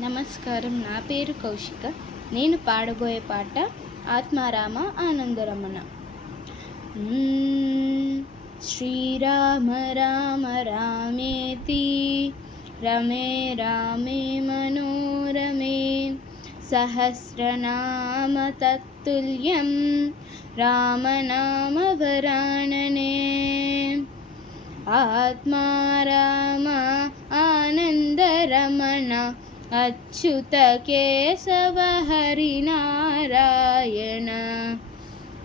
నమస్కారం. నా పేరు కౌశిక. నేను పాడబోయే పాట ఆత్మారామ ఆనందరమణ. శ్రీరామ రామ రామేతి రమే రామే మనోరమే సహస్రనామ తత్తుల్యం రామనామ వరాననే. ఆత్మారామ ఆనందరమణ అచ్యుత కేశవ హరినారాయణ.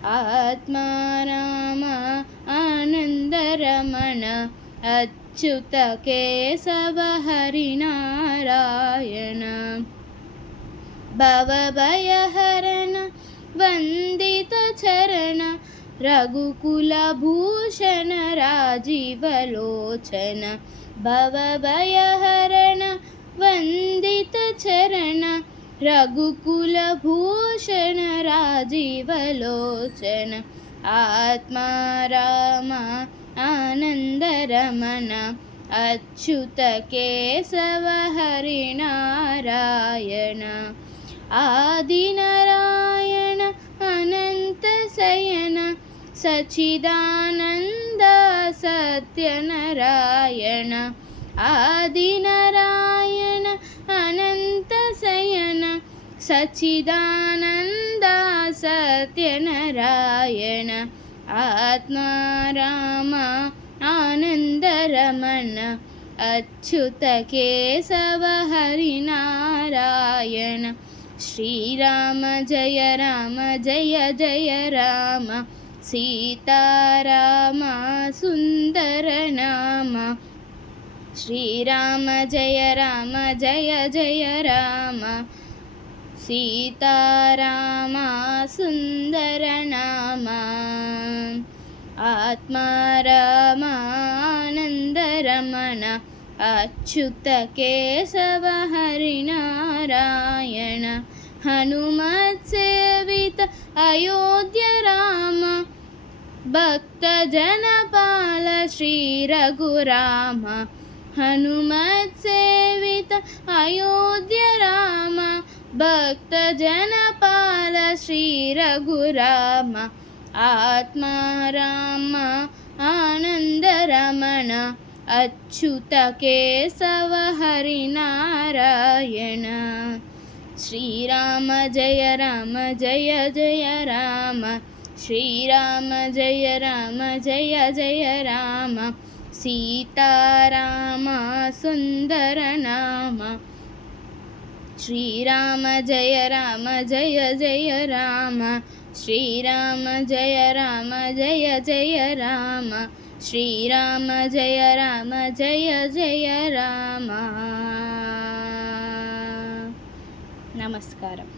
ఆత్మారామ ఆనందరమణ అచ్యుత కేశవ హరినారాయణ. భవభయహరణ వందిత చరణ రఘుకుల భూషణ రాజీవలోచన. భవభయహరణ వందిత చరణ రఘుకుల భూషణ రాజీవలోచన. ఆత్మారామ ఆనందరమణ అచ్యుత కేశవ హరినారాయణ. ఆదినారాయణ అనంత శయన సచిదానంద సత్యనారాయణ. ఆదినారాయణ అనంత శయన సచిదానంద సత్యనారాయణ. ఆత్మారామ ఆనందరమణ అచ్యుత కేశవ హరినారాయణ. శ్రీరామ జయ రామ జయ జయ రామ సీతారామ సుందర నామ. శ్రీరామ జయ రామ జయ జయ రామ సీతారామ సుందర నామ. ఆత్మారామ ఆనందరమణ అచ్యుత కేశవ హరినారాయణ. హనుమత్ సేవిత అయోధ్య రామ భక్త జనపాల శ్రీ రఘురామ. హనుమత్ సేవిత అయోధ్య రామ భక్త జనపాల శ్రీ రఘురామ. ఆత్మారామ ఆనందరమణ అచ్యుత కేశవ హరినారాయణ. శ్రీరామ జయ రామ జయ జయ రామ శ్రీరామ జయ రామ జయ జయ రామ సీతారామ సుందర నామ. శ్రీరామ జయ రామ జయ జయ రామ శ్రీరామ జయ రామ జయ జయ రామ శ్రీరామ జయ రామ జయ జయ రామ. నమస్కారం.